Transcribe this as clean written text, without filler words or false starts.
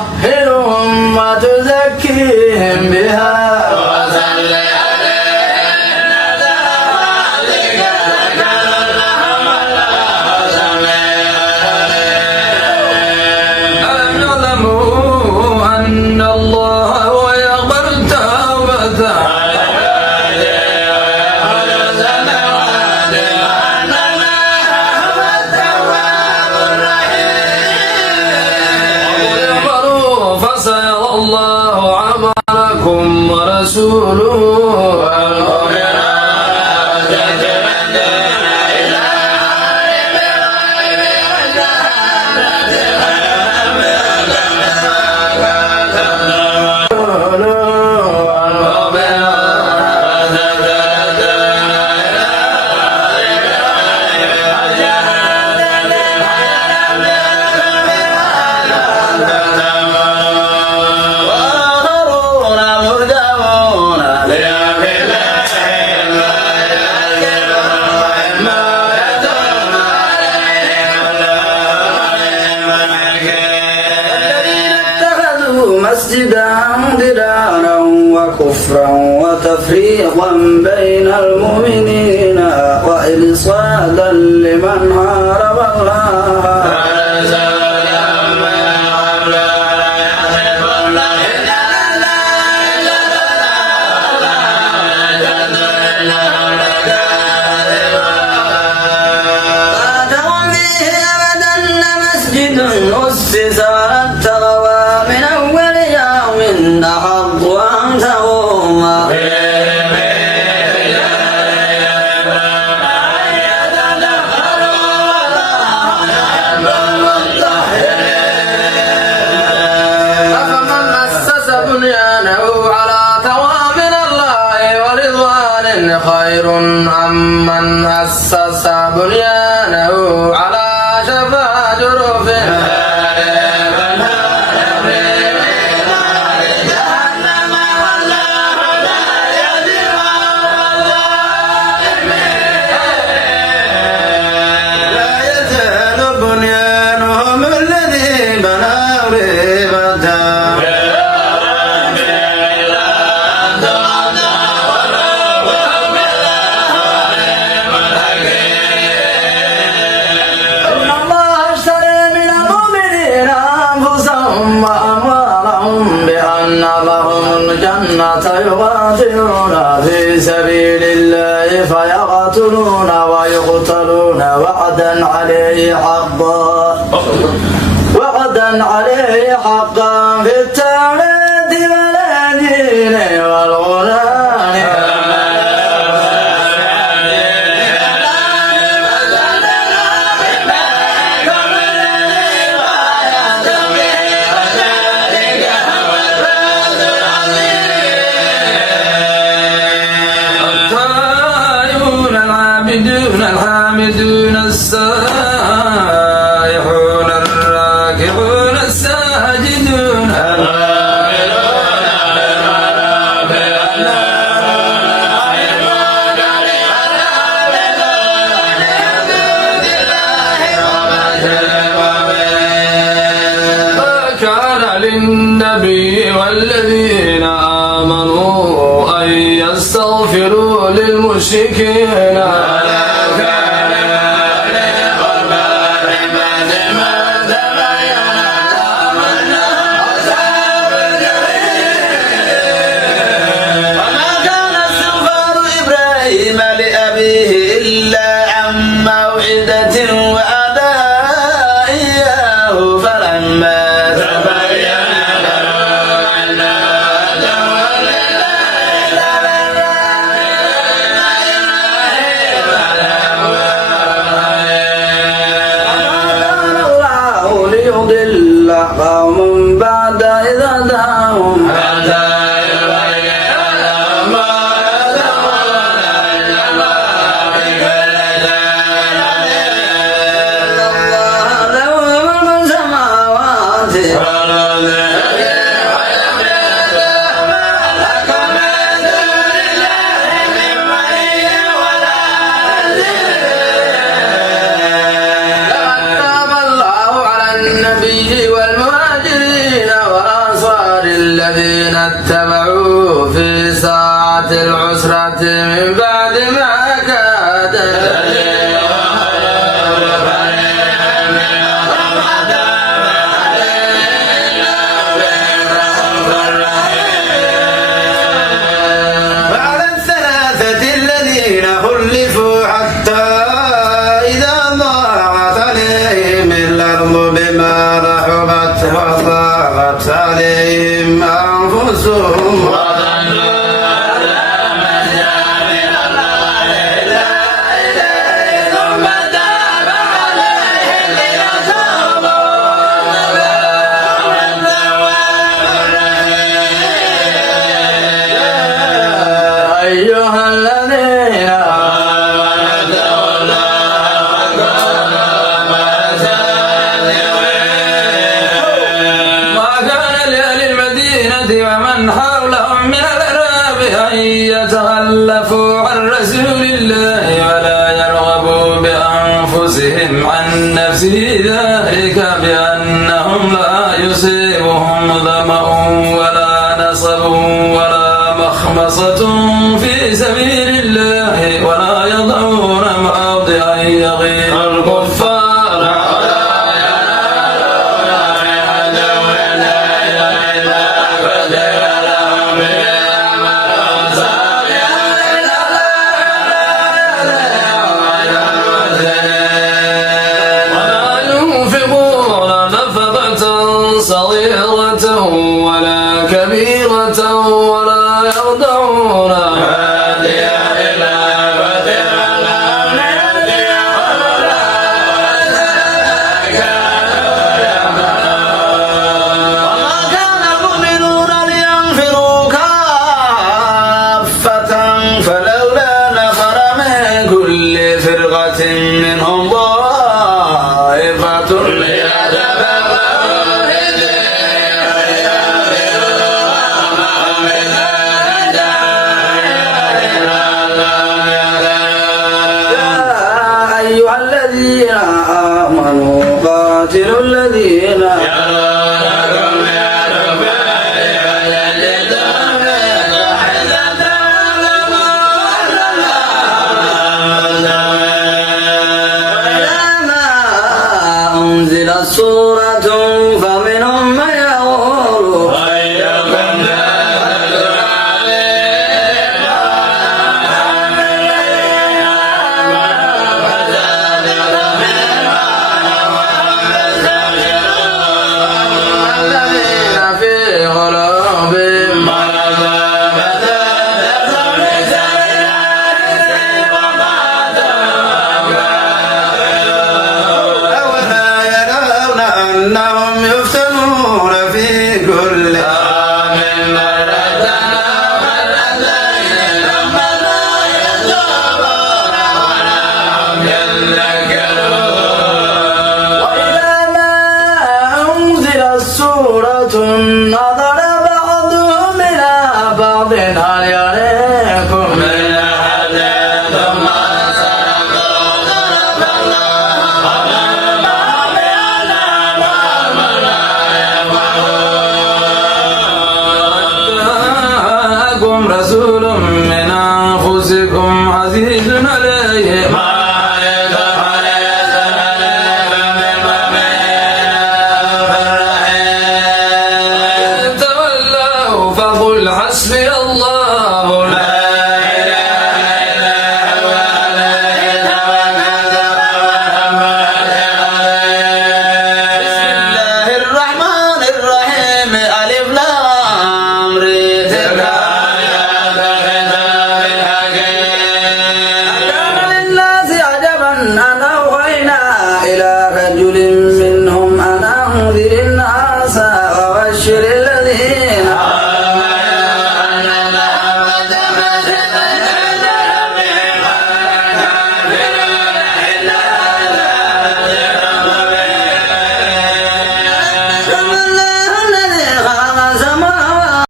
تطهرهم وتزكيهم بها وصل مسجدا ضرارا وكفرا وتفريقا بين المؤمنين وإرصادا لمن حارب الله أسس على التقوى من أول يوم أحق أن تقوم أفمن أسس بنيانه على تقوى من الله ورضوان خير أم من أسس بنيانه على شفا جرف يقاتلون في سبيل الله فيقتلون ويقتلون وعدا عليه حقا في التوراة والإنجيل والقرآن الحامدون السائحون الراكعون الساجدون كان للنبي والذين آمنوا أن يستغفروا للمشركين قوم بعد إذا دعاهم والمهاجرين الذين اتبعوا في ساعة العسرة من بعد ما كاد وعلى الثلاثة الذين خلفوا حتى إذا ضاقت عليهم الأرض بما رحبت وضاقت عليهم أنفسهم أيها الذين ما كان لأهل المدينة ومن حولهم من الأعراب أن يتخلفوا عن رسول الله ولا يرغبوا بأنفسهم عن نفسه ذلك بأنهم لا يصيبهم ظمأ ولا نصب ولا مخمصة في سبيل الله ولا يضعون موضعا يغيظ الكفار ولا ينفقون نفقة صغيرة ولا كبيرة ولا يخضعون وما كان المؤمنون لينفروا كافة فلولا نفر من كل فرقة منهم طائفة يا أيها الذين آمنوا قاتلوا الذين وإذا أنزلت سورة فمنهم من يقول الذين في قلوبهم أولا يرون أنهم يفتنون في كل وإذا ما أنزلت سورة نظر بعضهم إلى بعض هل يريكم من أحد ثم جاءكم رسول من أنفسكم عزيز عليه ما تولوا فقل حسبي